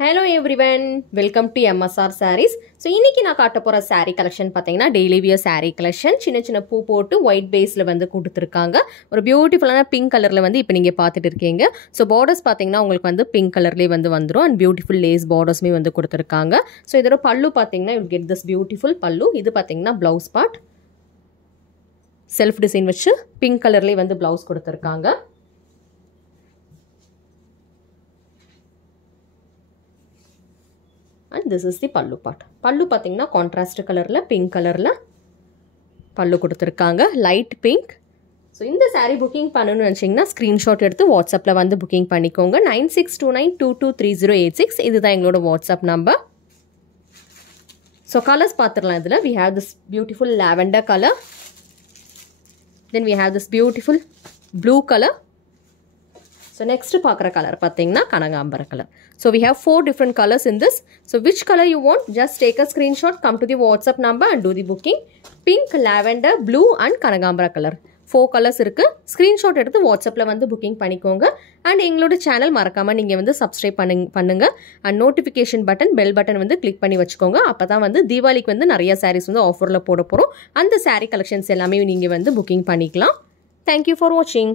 Hello everyone, welcome to MSR Sarees. So இன்னைக்கு நான் காட்ட போற saree collection பாத்தீங்கன்னா daily wear saree collection. சின்ன பூ போட்டு white baseல வந்து கொடுத்திருக்காங்க. ஒரு பியூட்டிஃபுல்லான pink கலர்ல வந்து இப்போ நீங்க பார்த்துட்டு இருக்கீங்க. So borders பாத்தீங்கன்னா உங்களுக்கு வந்து pink கலர்லயே வந்து வந்துரும் and beautiful lace bordersமே வந்து கொடுத்திருக்காங்க. So இதோட பல்லு பாத்தீங்கன்னா you get this beautiful பல்லு. இது பாத்தீங்கன்னா blouse part. Self design வச்சு pink கலர்லயே வந்து blouse கொடுத்திருக்காங்க. And this is the pallu part. Pallu pathina contrast color la pink color la pallu kuduthirukanga light pink. So in the saree booking pannu nechingna screenshot eduthu WhatsApp la vandu booking pannikonga 9629223086 idu da engaloda WhatsApp number. So colors paathiran idhula we have this beautiful lavender color. Then we have this beautiful blue color. So next paakra color pathina kanagambara color. So we have 4 different colors in this. So which color you want, just take a screenshot, come to the WhatsApp number and do the booking. Pink, lavender, blue and kanagambara color. 4 colors irukku. Screenshot eduthu WhatsApp la vandu booking panikonga and engaloda channel marakama neenga vandu subscribe pannunga and notification button bell button vandu click panni vechukonga appo vandu Diwali ku vandu nariya sarees vandu offer la poda porom and the saree collections ellame neenga vandu booking panikalam. Thank you for watching.